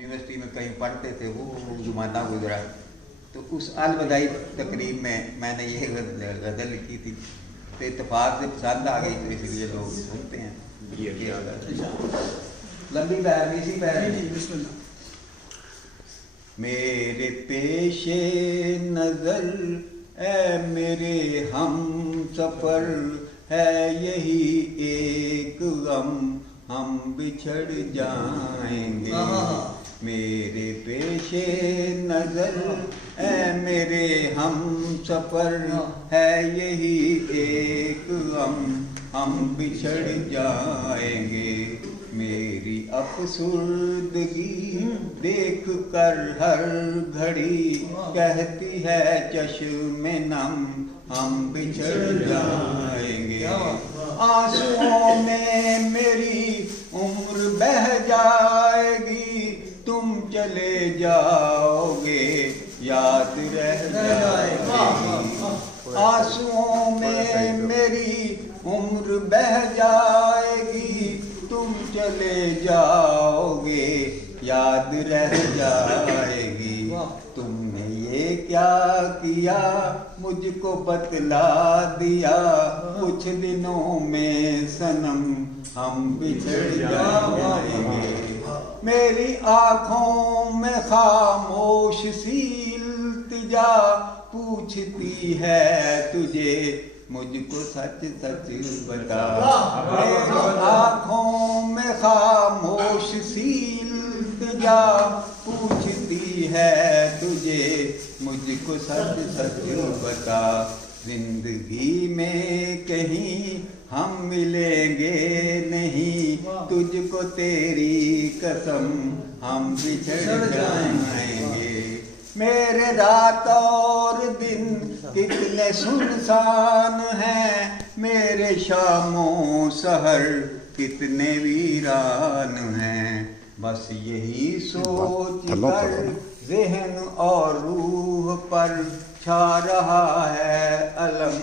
University में कहीं पढ़ते थे वो जुमाना गुजरा, तो उस अलविदाई तकरीब में मैंने ये गज़ल लिखी थी, तो इत्तेफाक से पसंद आ गई, तो इसलिए लोग सुनते हैं। लंबी पैर में इसी पैर मेरे पेशे नज़र ए मेरे हम सफ़र है यही एक गम हम बिछड़ जाएंगे। मेरे पेशे नज़र ए मेरे हम सफ़र है यही एक गम हम बिछड़ जाएंगे। मेरी अफसुर्दगी देख कर हर घड़ी कहती है चश्मे नम हम बिछड़ जाएंगे। आंसुओं में मेरी उम्र बह जाएगी, तुम चले जाओगे याद रह जाएगी। आंसुओं में मेरी उम्र बह जाएगी, तुम चले जाओगे याद रह जाएगी। तुमने ये क्या किया मुझको बतला दिया, कुछ दिनों में सनम हम बिछड़ जाएंगे। मेरी आँखों में खामोश सी इल्तिजा पूछती है तुझे मुझको सच सच बता। मेरी आँखों में खामोश सी इल्तिजा पूछती है तुझे मुझको सच सच बता। जिंदगी में कहीं हम मिलेंगे नहीं, तुझको तेरी कसम हम बिछड़ जाएंगे। मेरे रात और दिन कितने सुनसान हैं, मेरे शामों सहर कितने वीरान हैं। बस यही सोच कर ज़हन और रूह पर छा रहा है अलम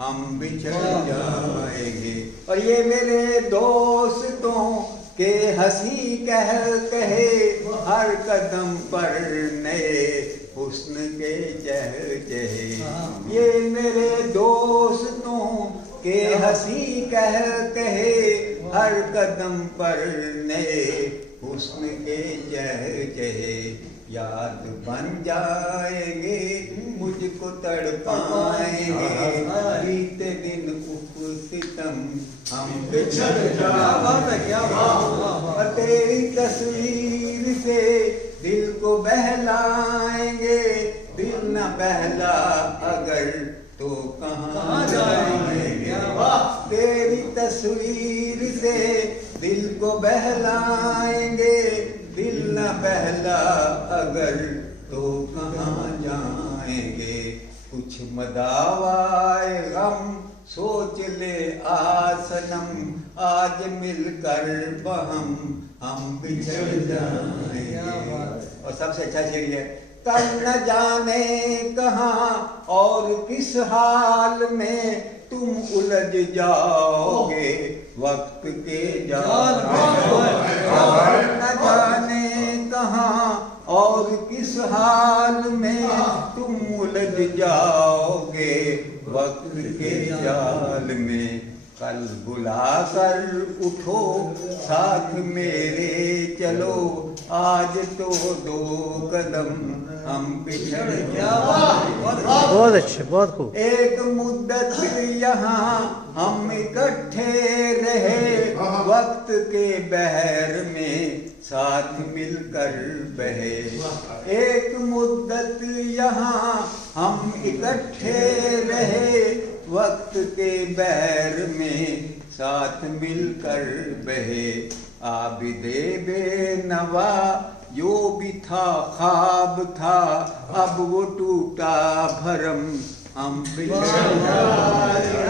हम बिछड़ जाएंगे। और ये मेरे दोस्तों के हंसी कह कहे हर कदम पर नए हुस्न के चहचहे। ये मेरे दोस्तों के हंसी कह कहे हर कदम पर नए हुस्न के चहचहे। याद बन जाएंगे मुझको तड़पाएंगे, बीते दिन सितम हम बिछड़ जाएंगे। और तेरी तस्वीर से दिल को बहलाएंगे, दिल न बहला अगर तो कहाँ जाएंगे। तेरी तस्वीर से दिल को बहलाएंगे, दिल न बहला अगर तो कहाँ जाएंगे। कुछ मदावाए गम सोच ले आसनम, आज मिलकर बहम हम बिछड़ जाएंगे। और सबसे अच्छा शेर है, कल न जाने कहाँ और किस हाल में तुम उलझ जाओगे वक्त के जाल में। न जाने कहाँ और किस हाल में तुम उलझ जाओगे वक्त के जाल में। कल बुला कर उठो साथ मेरे चलो, आज तो दो कदम हम पिछड़ जाएंगे। बहुत अच्छे, बहुत खूब। एक मुद्दत यहाँ हम इकट्ठे रहे, वक्त के बहर में साथ मिलकर बहे। एक मुद्दत यहाँ हम इकट्ठे रहे, वक्त के बहर में साथ मिलकर बहे। आबिदे बेनवा जो भी था ख्वाब था, अब वो टूटा भरम हम बिछड़ जाएंगे।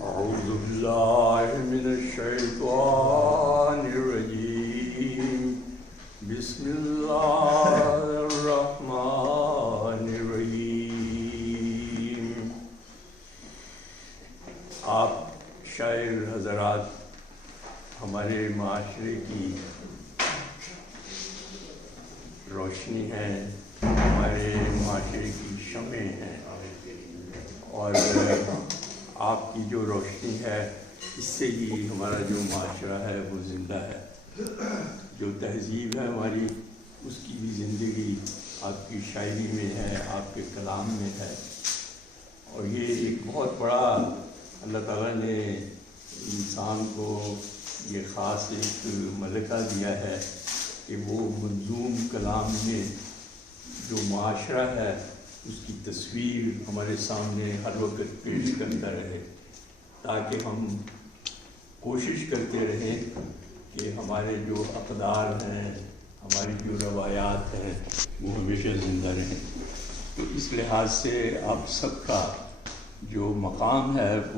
أعوذ بالله من الشيطان الرجيم بسم الله الرحمن الرحيم. آپ شاعر حضرات ہمارے معاشرے کی روشنی ہیں، ہمارے معاشرے کی شمع ہیں، اور آپ کی جو روشنی ہے اس سے ہی ہمارا جو معاشرہ ہے وہ زندہ ہے. جو تہذیب ہے ہماری اس کی بھی زندگی آپ کی شاعری میں ہے، آپ کے کلام میں ہے. اور یہ ایک بہت بڑا اللہ تعالیٰ نے انسان کو یہ خاص ایک ملکہ دیا ہے کہ وہ منظوم کلام میں جو معاشرہ ہے اس کی تصویر ہمارے سامنے ہر وقت پیش کرتا رہے، تاکہ ہم کوشش کرتے رہیں کہ ہمارے جو اقدار ہیں، ہماری جو روایات ہیں وہ ہمیشہ زندہ رہیں. تو اس لحاظ سے آپ سب کا جو مقام ہے